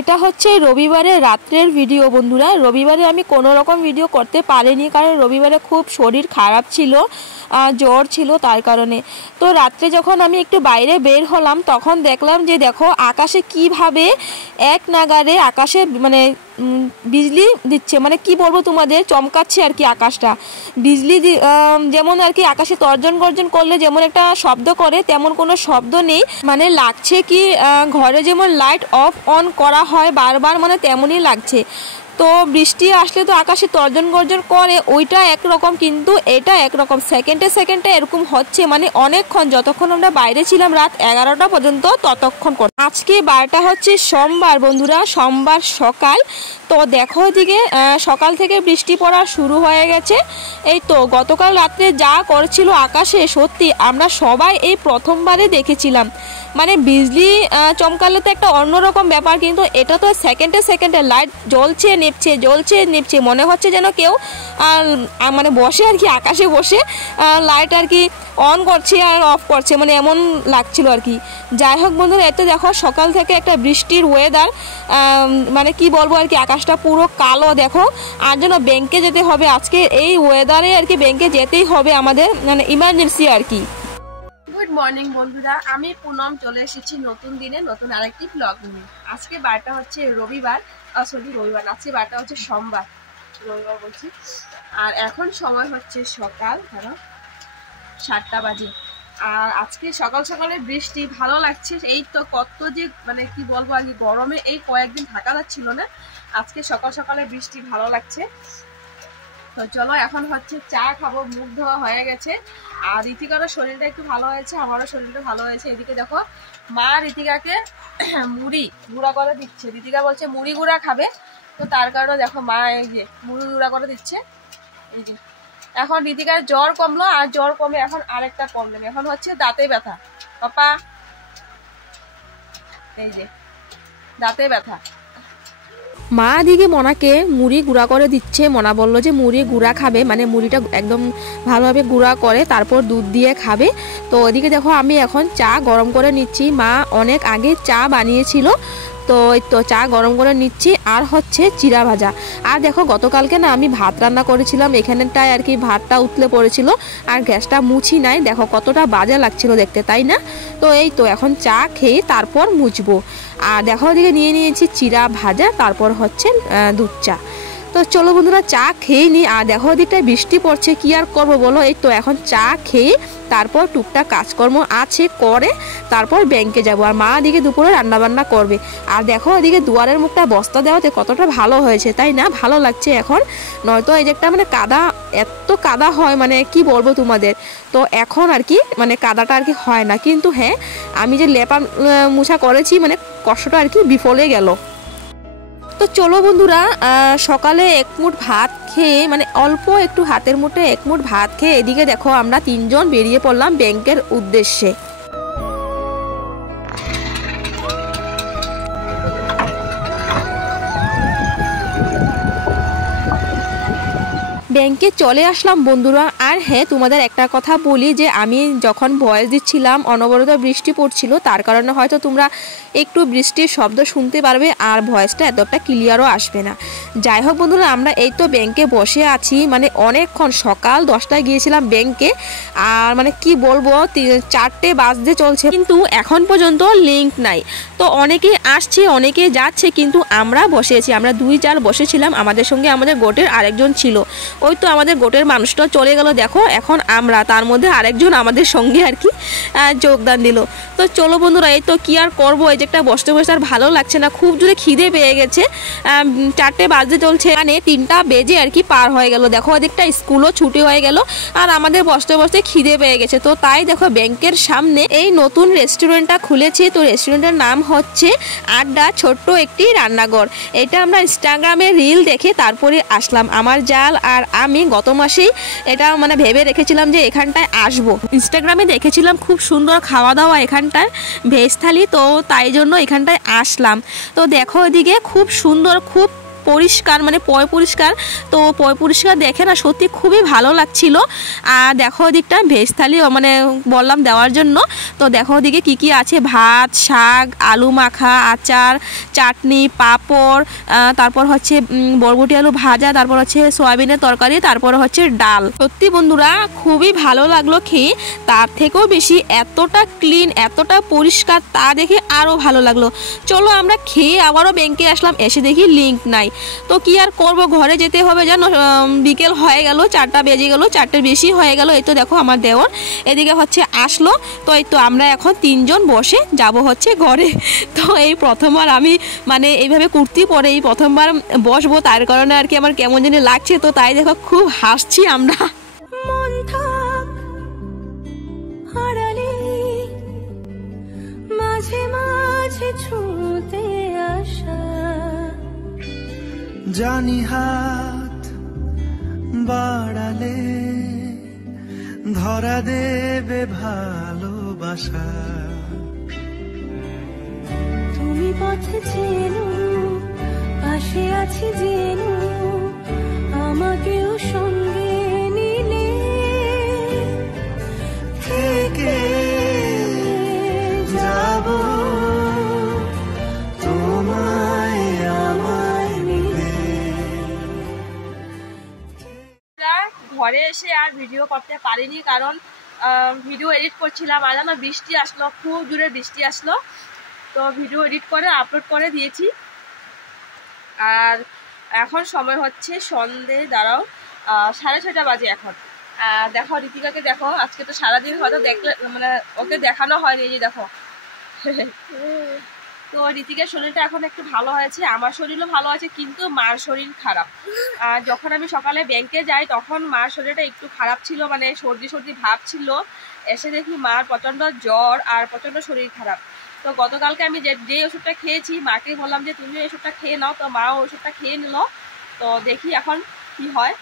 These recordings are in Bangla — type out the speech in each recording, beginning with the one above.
এটা হচ্ছে রবিবারের রাত্রের ভিডিও বন্ধুরা। রবিবারে আমি কোনো রকম ভিডিও করতে পারিনি, কারণ রবিবারে খুব শরীর খারাপ ছিল, জ্বর ছিল, তার কারণে। তো রাত্রে যখন আমি একটু বাইরে বের হলাম তখন দেখলাম যে দেখো আকাশে কিভাবে এক নাগারে আকাশে মানে বিজলি দিচ্ছে, মানে কি বলবো তোমাদের, চমকাচ্ছে আর কি আকাশটা। বিজলি যেমন আর কি আকাশে তর্জন গর্জন করলে যেমন একটা শব্দ করে তেমন কোনো শব্দ নেই, মানে লাগছে কি ঘরে যেমন লাইট অফ অন করা হয় বারবার, মানে তেমনই লাগছে। তো বৃষ্টি আসলে তো আকাশে তর্জন গর্জন করে, ওইটা একরকম, কিন্তু এটা একরকম সেকেন্ডে সেকেন্ডে এরকম হচ্ছে, মানে অনেকক্ষণ, যতক্ষণ আমরা বাইরে ছিলাম রাত 11টা পর্যন্ত ততক্ষণ করে। আজকে বারটা হচ্ছে সোমবার বন্ধুরা, সোমবার সকাল। তো দেখো এদিকে সকাল থেকে বৃষ্টি পড়া শুরু হয়ে গেছে। এই তো গতকাল রাত্রে যা করছিল আকাশে, সত্যি আমরা সবাই এই প্রথমবারে দেখেছিলাম। মানে বিজলি চমকালে তো একটা অন্যরকম ব্যাপার, কিন্তু এটা তো সেকেন্ডে সেকেন্ডে লাইট জ্বলছে নিভছে, জ্বলছে নিভছে, মনে হচ্ছে যেন কেউ মানে বসে আর কি আকাশে বসে লাইট আর কি অন করছে আর অফ করছে, মানে এমন লাগছিল আর কি। যাই হোক বন্ধুরা, এতে দেখো সকাল থেকে একটা বৃষ্টির ওয়েদার, মানে কি বলবো আর কি, আকাশটা পুরো কালো দেখো। আর যেন ব্যাংকে যেতে হবে আজকে, এই ওয়েদারে আর কি ব্যাংকে যেতেই হবে আমাদের, মানে ইমার্জেন্সি আর কি। গুড মর্নিং বন্ধুরা, আমি পুনম চলে এসেছি নতুন দিনে নতুন আরেকটি ব্লগ নিয়ে। আজকে বারটা হচ্ছে রবিবার, রবিবার আজকে বারটা হচ্ছে সোমবার, রবিবার বলছি। আর এখন সময় হচ্ছে সকাল 7টা বাজে। আর আজকে সকাল সকালে বৃষ্টি, ভালো লাগছে। এই তো কত যে মানে কি বলবো আর কি, গরমে এই কয়েকদিন থাকা যাচ্ছিল না, আজকে সকাল সকালে বৃষ্টি ভালো লাগছে। তো চলো এখন হচ্ছে চা খাবো, মুখ ধোয়া হয়ে গেছে। আর ঋতিকারও শরীরটা একটু ভালো হয়েছে, আমারও শরীরটা ভালো হয়েছে। এদিকে দেখো মা ঋতিকাকে মুড়ি গুঁড়া করে দিচ্ছে, ঋতিকা বলছে মুড়ি গুঁড়া খাবে, তো তার কারণে দেখো মা এই যে মুড়ি গুঁড়া করে দিচ্ছে। এই যে এখন ঋতিকার জ্বর কমলো, আর জ্বর কমে এখন আরেকটা প্রবলেম, এখন হচ্ছে দাঁতে ব্যথা। পাপা এই যে দাঁতে ব্যথা। মা দিকে মনাকে মুড়ি গুঁড়া করে দিচ্ছে। মনা বললো যে মুড়ি গুঁড়া খাবে, মানে মুড়িটা একদম ভালোভাবে গুঁড়া করে তারপর দুধ দিয়ে খাবে। তো ওদিকে দেখো আমি এখন চা গরম করে নিচ্ছি, মা অনেক আগে চা বানিয়েছিল, তো এই তো চা গরম করে নিচ্ছি। আর হচ্ছে চিড়া ভাজা। আর দেখো গতকালকে না আমি ভাত রান্না করেছিলাম, এখানেটায় আর কি ভাতটা উতলে পড়েছিল আর গ্যাসটা মুছি নাই, দেখো কতটা বাজে লাগছিল দেখতে, তাই না? তো এই তো এখন চা খেয়ে তারপর মুছবো। আর দেখো ওদিকে নিয়ে নিয়েছি চিড়া ভাজা, তারপর হচ্ছে দুধ চা। তো চলো বন্ধুরা চা খেয়ে নিই। আর দেখো ওদিকটায় বৃষ্টি পড়ছে, কি আর করবো বলো, এই তো এখন চা খেয়ে তারপর টুকটাক কাজকর্ম আছে করে তারপর ব্যাংকে যাব। আর মা এদিকে দুপুরে রান্নাবান্না করবে। আর দেখো ওদিকে দুয়ারের মুখটা বস্তা দেওয়াতে কতটা ভালো হয়েছে, তাই না? ভালো লাগছে এখন, নয়তো এই যে একটা মানে কাদা, এত কাদা হয় মানে কি বলবো তোমাদের। তো এখন আর কি মানে কাদাটা আর কি হয় না, কিন্তু হ্যাঁ আমি যে লেপা মুছা করেছি মানে কষ্টটা আর কি বিফলে গেল। তো চলো বন্ধুরা সকালে এক মুঠ ভাত খেয়ে, মানে অল্প একটু হাতের মুঠে এক মুঠ ভাত খেয়ে এদিকে দেখো আমরা 3 জন বেরিয়ে পড়লাম ব্যাংকের উদ্দেশ্যে। ব্যাংকে চলে আসলাম বন্ধুরা। আর হ্যাঁ তোমাদের একটা কথা বলি, যে আমি যখন ভয়েস দিচ্ছিলাম অনবরত বৃষ্টি পড়ছিল, তার কারণে হয়তো তোমরা একটু বৃষ্টির শব্দ শুনতে পারবে আর ভয়েসটা এতটা ক্লিয়ারও আসবে না। যাই হোক বন্ধুরা, আমরা এই তো ব্যাংকে বসে আছি, মানে অনেকক্ষণ, সকাল 10টায় গিয়েছিলাম ব্যাংকে, আর মানে কি বলবো 4টে বাজতে চলছে, কিন্তু এখন পর্যন্ত লিঙ্ক নাই। তো অনেকে আসছে অনেকে যাচ্ছে, কিন্তু আমরা বসে আছি, আমরা 2-4 বসেছিলাম, আমাদের সঙ্গে আমাদের গোটের আরেকজন ছিল। ওই তো আমাদের গোটের মানুষটা চলে গেল, দেখো এখন আমরা, তার মধ্যে আরেকজন আমাদের সঙ্গে আর কি যোগদান দিল। তো চলো বন্ধুরা, এই তো কি আর করবো, এই যে একটা বসতে বসতে আর ভালো লাগছে না, খুব জোরে খিদে পেয়ে গেছে। 4টে বাজতে চলছে, মানে 3টা বেজে আর কি পার হয়ে গেল। দেখো ওদিকটা স্কুলও ছুটি হয়ে গেল, আর আমাদের বসতে বসতে খিদে পেয়ে গেছে। তো তাই দেখো ব্যাংকের সামনে এই নতুন রেস্টুরেন্টটা খুলেছে। তো রেস্টুরেন্টের নাম হচ্ছে আড্ডা, ছোট্ট একটি রান্নাঘর। এটা আমরা ইনস্টাগ্রামে রিল দেখে তারপরে আসলাম। আমার জাল আর আমি গত মাসেই এটা মানে ভেবে রেখেছিলাম যে এখানটায় আসবো। ইনস্টাগ্রামে দেখেছিলাম খুব সুন্দর খাওয়া দাওয়া এখানটায়, ভেজ থালি, তো তাই জন্য এখানটায় আসলাম। তো দেখো এদিকে খুব সুন্দর, খুব পরিষ্কার, মানে পয় পরিষ্কার। তো পয় পরিষ্কার দেখে না সত্যি খুবই ভালো লাগছিল। আর দেখো ওদিকটা ভেজ থালি মানে বললাম দেওয়ার জন্য। তো দেখো ওদিকে কী কী আছে, ভাত, শাক, আলু মাখা, আচার, চাটনি, পাঁপড়, তারপর হচ্ছে বরবটি আলু ভাজা, তারপর হচ্ছে সয়াবিনের তরকারি, তারপর হচ্ছে ডাল। সত্যি বন্ধুরা খুবই ভালো লাগলো খেয়ে। তার থেকেও বেশি এতটা ক্লিন, এতটা পরিষ্কার, তা দেখে আরও ভালো লাগলো। চলো আমরা খেয়ে আবারও ব্যাংকে আসলাম, এসে দেখি লিঙ্ক নাই। তো কি আর করব, ঘরে যেতে হবে জানো। বিকেল হয়ে গেল, 4টা বেজে গেল, 4টের বেশি হয়ে গেল। এই তো দেখো আমার দেওর এদিকে হচ্ছে আসলো। তো এই তো আমরা এখন 3 জন বসে যাব হচ্ছে ঘরে। তো এই প্রথমবার আমি মানে এইভাবে কুর্তি পরে এই প্রথমবার বসবো, তার কারণে আর কি আমার কেমন জানি লাগছে। তো তাই দেখো খুব হাসছি আমরা। মাঝে মাঝে ছুঁতে আসা, জানি হাত বাড়ালে ধরা দেবে ভালোবাসা। তুমি পথে চেনো, পাশে আছি জেনো, আমাকেও সঙ্গে নিলে থেকে যাব তোমায় আমায় মিলে। ঘরে এসে আর ভিডিও করতে পারিনি, কারণ ভিডিও এডিট করছিলাম। আর জানো বৃষ্টি আসলো, খুব জোরে বৃষ্টি আসলো। তো ভিডিও এডিট করে আপলোড করে দিয়েছি। আর এখন সময় হচ্ছে সন্ধে, দাঁড়াও 6:30 বাজে এখন। দেখো ঋতিকাকে দেখো, আজকে তো সারাদিন হয়তো দেখলে মানে ওকে দেখানো হয়নি, এই যে দেখো। তো ঋতিকার শরীরটা এখন একটু ভালো হয়েছে, আমার শরীরও ভালো আছে, কিন্তু মার শরীর খারাপ। যখন আমি সকালে ব্যাংকে যাই তখন মার শরীরটা একটু খারাপ ছিল, মানে সর্দি সর্দি ভাব ছিল। এসে দেখি মার প্রচণ্ড জ্বর আর প্রচণ্ড শরীর খারাপ। তো গতকালকে আমি যে ওষুধটা খেয়েছি, মাকে বললাম যে তুমি ওষুধটা খেয়ে নাও। তো মাও ওষুধটা খেয়ে নিল। তো দেখি এখন কি হয়।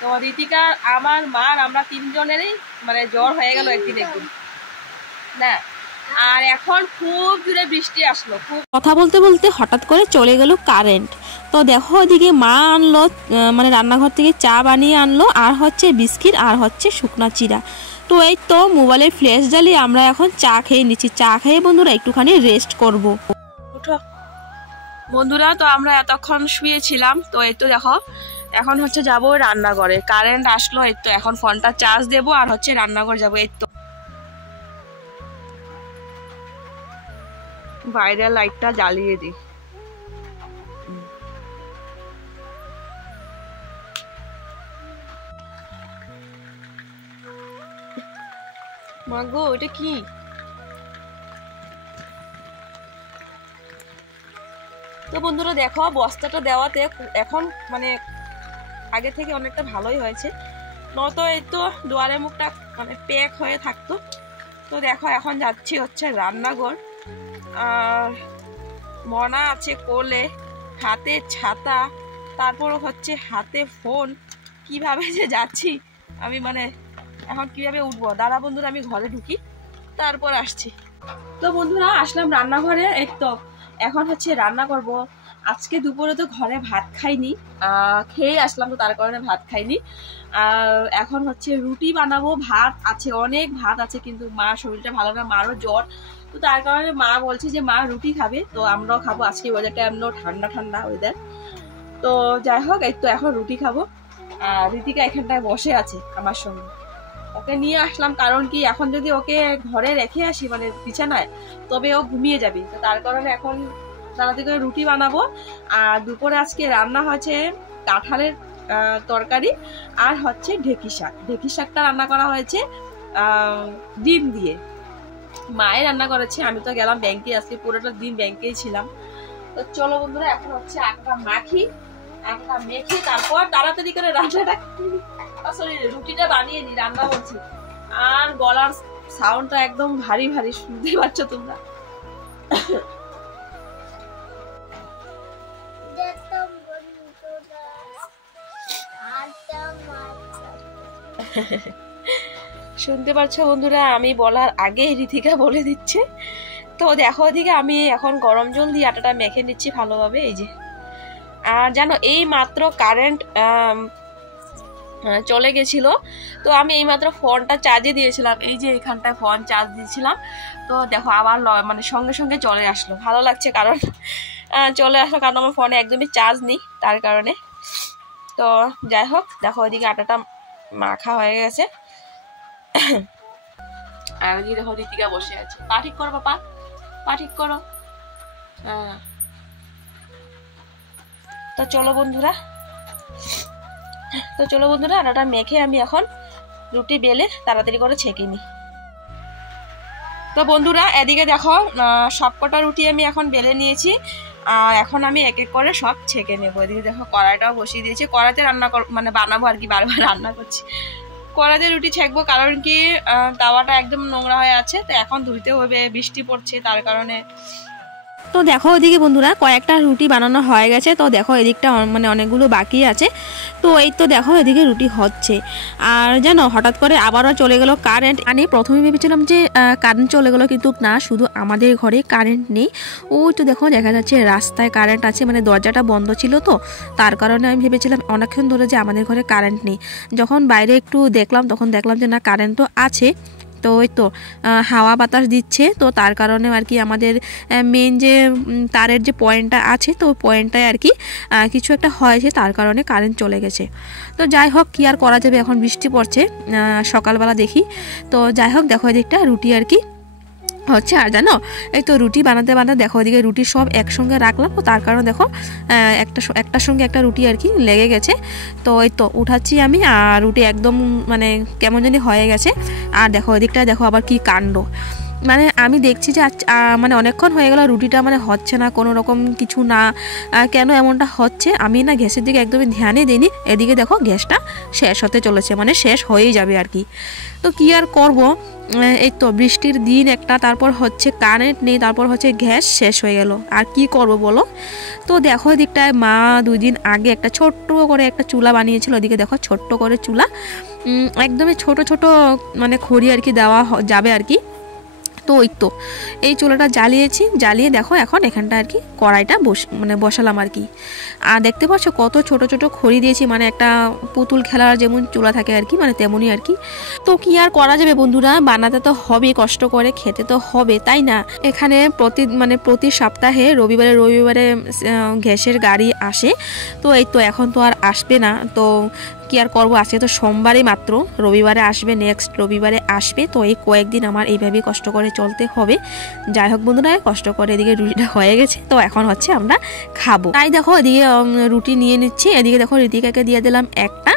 তো ঋতিকা, আমার মার, আমরা 3 জনেরই মানে জ্বর হয়ে গেল একদিন না। আর এখন খুব জোরে বৃষ্টি আসলো। খুব কথা বলতে বলতে হঠাৎ করে চলে গেল কারেন্ট। তো দেখো ওদিকে মা আনলো, মানে রান্নাঘর থেকে চা বানিয়ে আনলো, আর হচ্ছে বিস্কিট, আর হচ্ছে শুকনা চিড়া। তো এই তো মোবাইলের ফ্ল্যাশ জ্বালিয়ে আমরা এখন চা খেয়ে নিচ্ছি। চা খেয়ে বন্ধুরা একটুখানি রেস্ট করব। উঠো বন্ধুরা, তো আমরা এতক্ষণ শুয়েছিলাম। তো এই তো দেখো এখন হচ্ছে যাবো রান্নাঘরে। কারেন্ট আসলো, এই তো এখন ফোনটা চার্জ দেবো আর হচ্ছে রান্নাঘর যাবো। এই তো বাইরের লাইটটা জ্বালিয়ে দিই। মাগো এটা কি? তো বন্ধুরা দেখো বস্তাটা দেওয়াতে এখন মানে আগে থেকে অনেকটা ভালোই হয়েছে, নয়তো এই তো দুয়ারে মুখটা মানে প্যাক হয়ে থাকতো। তো দেখো এখন যাচ্ছি হচ্ছে রান্নাঘর। আর মনা আছে কোলে, হাতে ছাতা, তারপর হচ্ছে হাতে ফোন। কিভাবে যে যাচ্ছি আমি, মানে এখন কিভাবে উঠবো। দাঁড়া বন্ধুরা আমি ঘরে ঢুকি, তারপর আসছি। তো বন্ধুরা আসলাম রান্নাঘরে। এই তো এখন হচ্ছে রান্না করব। আজকে দুপুরে তো ঘরে ভাত খাইনি, খেয়ে আসলাম, তো তার কারণে ভাত খাইনি। আর এখন হচ্ছে রুটি বানাবো। ভাত আছে, অনেক ভাত আছে, কিন্তু মার শরীরটা ভালো না, মারও জ্বর। তো তার কারণে মা বলছে যে মা রুটি খাবে, তো আমরাও খাবো। আজকে ওয়েদারটা এমন ঠান্ডা ঠান্ডা ওয়েদার। তো যাই হোক, এই তো এখন রুটি খাবো। আর ঋতিকা এখানটায় বসে আছে আমার সঙ্গে, ওকে নিয়ে আসলাম। কারণ কি এখন যদি ওকে ঘরে রেখে আসি মানে বিছানায়, তবে ও ঘুমিয়ে যাবে। তো তার কারণে এখন তাড়াতাড়ি করে রুটি বানাবো। আর দুপুরে আজকে রান্না হয়েছে কাঁঠালের তরকারি, আর হচ্ছে ঢেঁকি শাক। ঢেঁকি শাকটা রান্না করা হয়েছে ডিম দিয়ে। মায়ে রান্না করেছে, আমি তো গেলাম ব্যাংকে, আজকে পুরোটা দিন ব্যাংকেই ছিলাম। তো চলো বন্ধুরা এখন হচ্ছে আটা মাখি, আটা মেখে তারপর তাড়াতাড়ি করে রান্নাটা সরি রুটিটা বানিয়ে নি, রান্না করছি। আর গলার সাউন্ডটা একদম ভারী ভারী, শুনতে পাচ্ছ তোমরা। শুনতে পাচ্ছ বন্ধুরা, আমি বলার আগে ঋতিকা বলে দিচ্ছে। তো দেখো ওদিকে আমি এখন গরম জল দিয়ে আটাটা মেখে নিচ্ছি ভালোভাবে। এই যে আর জানো এই মাত্র কারেন্ট চলে গেছিল, তো আমি এইমাত্র ফোনটা চার্জে দিয়েছিলাম, এই যে এখানটায় ফোন চার্জ দিয়েছিলাম, তো দেখো আবার মানে সঙ্গে সঙ্গে চলে আসলো। ভালো লাগছে কারণ চলে আসলো, কারণ আমার ফোনে একদমই চার্জ নেই তার কারণে। তো যাই হোক, দেখো ওইদিকে আটাটা মাখা হয়ে গেছে, আর ওইদিকে দেখো ঋতিকা বসে আছে। পা ঠিক করো বাবা, পা ঠিক করো। তো চলো বন্ধুরা আটাটা মেখে আমি এখন রুটি বেলে তাড়াতাড়ি করে ছেঁকে নিই। তো বন্ধুরা এদিকে দেখো সবকটা রুটি আমি এখন বেলে নিয়েছি, আর এখন আমি এক এক করে সব ছেঁকে নেবো। এদিকে দেখো কড়াইটাও বসিয়ে দিয়েছি, কড়াইতে রান্না মানে বানাবো আর কি, বারবার রান্না করছি। কড়াইতে রুটি ছেঁকবো, কারণ কি তাওয়াটা একদম নোংরা হয়ে আছে, তো এখন ধুইতে হবে, বৃষ্টি পড়ছে তার কারণে। তো দেখো ওইদিকে বন্ধুরা কয়েকটা রুটি বানানো হয়ে গেছে, তো দেখো এদিকটা মানে অনেকগুলো বাকি আছে। তো এই তো দেখো এদিকে রুটি হচ্ছে, আর জানো হঠাৎ করে আবারও চলে গেল কারেন্ট। আমি প্রথমে ভেবেছিলাম যে কারেন্ট চলে গেল, কিন্তু না, শুধু আমাদের ঘরে কারেন্ট নেই। ওই তো দেখো দেখা যাচ্ছে রাস্তায় কারেন্ট আছে, মানে দরজাটা বন্ধ ছিল, তো তার কারণে আমি ভেবেছিলাম অনেকক্ষণ ধরে যে আমাদের ঘরে কারেন্ট নেই। যখন বাইরে একটু দেখলাম তখন দেখলাম যে না, কারেন্ট তো আছে। তো ওই তো হাওয়া বাতাস দিচ্ছে, তো তার কারণে আর কি আমাদের মেন যে তারের যে পয়েন্টটা আছে, তো ওই পয়েন্টটায় আর কি কিছু একটা হয়েছে, তার কারণে কারেন্ট চলে গেছে। তো যাই হোক, কি আর করা যাবে, এখন বৃষ্টি পড়ছে সকালবেলা দেখি। তো যাই হোক দেখো এদিকটা রুটি আর কি হচ্ছে। আর জানো এই তো রুটি বানাতে দেখো এদিকে রুটি সব একসঙ্গে রাখলাম, তো তার কারণে দেখো একটার সঙ্গে একটা রুটি আর কি লেগে গেছে। তো এই তো উঠাচ্ছি আমি, আর রুটি একদম মানে কেমন জানি হয়ে গেছে। আর দেখো এদিকটা দেখো আবার কি কাণ্ড, মানে আমি দেখছি যে মানে অনেকক্ষণ হয়ে গেল রুটিটা মানে হচ্ছে না, কোনো রকম কিছু না, কেন এমনটা হচ্ছে আমি না গ্যাসের দিকে একদমই ধ্যানে দিইনি। এদিকে দেখো গ্যাসটা শেষ হতে চলেছে, মানে শেষ হয়েই যাবে আর কি। তো কি আর করব, এই তো বৃষ্টির দিন একটা, তারপর হচ্ছে কারেন্ট নেই, তারপর হচ্ছে গ্যাস শেষ হয়ে গেল, আর কি করব বলো। তো দেখো এদিকটায় মা 2 দিন আগে একটা ছোট্ট করে একটা চুলা বানিয়েছিল, ওদিকে দেখো ছোট্ট করে চুলা, একদমই ছোট ছোট মানে খড়ি আর কি দেওয়া যাবে আর কি। তো ওই তো এই চুলাটা জ্বালিয়ে দেখো এখন এখানটা আর কি কড়াইটা বসালাম আর কি। আর দেখতে পাচ্ছ কত ছোট ছোট খড়ি দিয়েছি, মানে একটা পুতুল খেলার যেমন চুলা থাকে আর কি, মানে তেমনই আর কি। তো কি আর করা যাবে বন্ধুরা, বানাতে তো হবে, কষ্ট করে খেতে তো হবে, তাই না। এখানে প্রতি সপ্তাহে রবিবারে গ্যাসের গাড়ি আসে, তো এই তো এখন তো আর আসবে না। তো কি আর করবো, আজকে তো সোমবারই মাত্র, রবিবারে আসবে, নেক্সট রবিবারে আসবে। তো এই কয়েকদিন আমার এইভাবেই কষ্ট করে চলতে হবে। যাই হোক বন্ধুরা, কষ্ট করে এদিকে রুটিটা হয়ে গেছে, তো এখন হচ্ছে আমরা খাবো। তাই দেখো এদিকে রুটি নিয়ে নিচ্ছি, এদিকে দেখো ঋতিকাকে দিয়ে দিলাম একটা,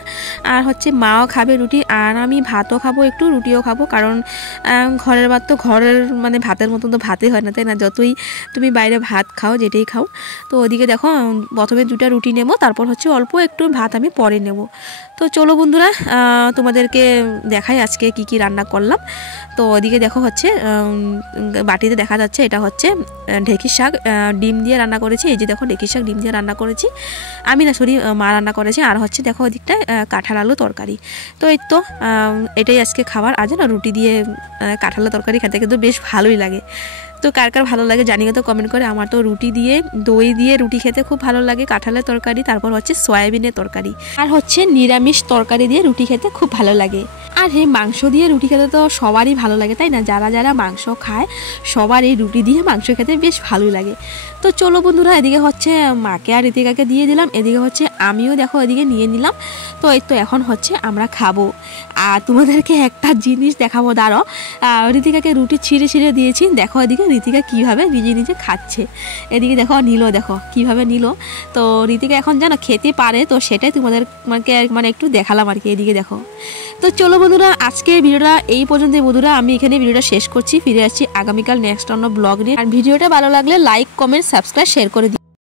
আর হচ্ছে মাও খাবে রুটি, আর আমি ভাতও খাবো, একটু রুটিও খাবো, কারণ ঘরের ভাত তো ঘরের মানে ভাতের মতন তো ভাতই হয় না, তাই না, যতই তুমি বাইরে ভাত খাও, যেটাই খাও। তো ওদিকে দেখো প্রথমে 2টা রুটি নেবো, তারপর হচ্ছে অল্প একটু ভাত আমি পরে নেব। তো চলো বন্ধুরা তোমাদেরকে দেখাই আজকে কি কি রান্না করলাম। তো ওদিকে দেখো হচ্ছে বাটিতে দেখা যাচ্ছে এটা হচ্ছে ঢেঁকির শাক ডিম দিয়ে রান্না করেছি। এই যে দেখো ঢেঁকির শাক ডিম দিয়ে রান্না করেছি, আমি না সরি মা রান্না করেছি। আর হচ্ছে দেখো ওদিকটায় কাঁঠাল আলু তরকারি। তো এই তো এটাই আজকে খাবার। আজ না রুটি দিয়ে কাঁঠাল তরকারি খেতে কিন্তু বেশ ভালোই লাগে। তো কার কার ভালো লাগে জানিয়ে তো কমেন্ট করে। আমার তো রুটি দিয়ে দই দিয়ে রুটি খেতে খুব ভালো লাগে, কাঁঠালের তরকারি, তারপর হচ্ছে সয়াবিনের তরকারি, আর হচ্ছে নিরামিষ তরকারি দিয়ে রুটি খেতে খুব ভালো লাগে। আর এই মাংস দিয়ে রুটি খেতে তো সবারই ভালো লাগে, তাই না, যারা যারা মাংস খায় সবার এই রুটি দিয়ে মাংস খেতে বেশ ভালোই লাগে। তো চলো বন্ধুরা, এদিকে হচ্ছে মাকে আর ঋতিকাকে দিয়ে দিলাম, এদিকে হচ্ছে আমিও দেখো এদিকে নিয়ে নিলাম। তো এই তো এখন হচ্ছে আমরা খাবো। আর তোমাদেরকে একটা জিনিস দেখাবো, দাঁড়ো, ঋতিকাকে রুটি ছিঁড়ে দিয়েছি, দেখো এদিকে ঋতিকা কীভাবে নিজে নিজে খাচ্ছে। এদিকে দেখো দেখো কীভাবে নিল। তো ঋতিকা এখন জানো খেতে পারে, তো সেটাই তোমাদের মানে একটু দেখালাম আর কি। এদিকে দেখো। তো চলো বন্ধুরা, আজকে ভিডিওটা এই পর্যন্তই বন্ধুরা, আমি এখানে ভিডিওটা শেষ করছি। ফিরে আসছি আগামীকাল নেক্সট অন্য ব্লগ নিয়ে। আর ভিডিওটা ভালো লাগলে লাইক, কমেন্ট, সাবস্ক্রাইব, শেয়ার করে দিই।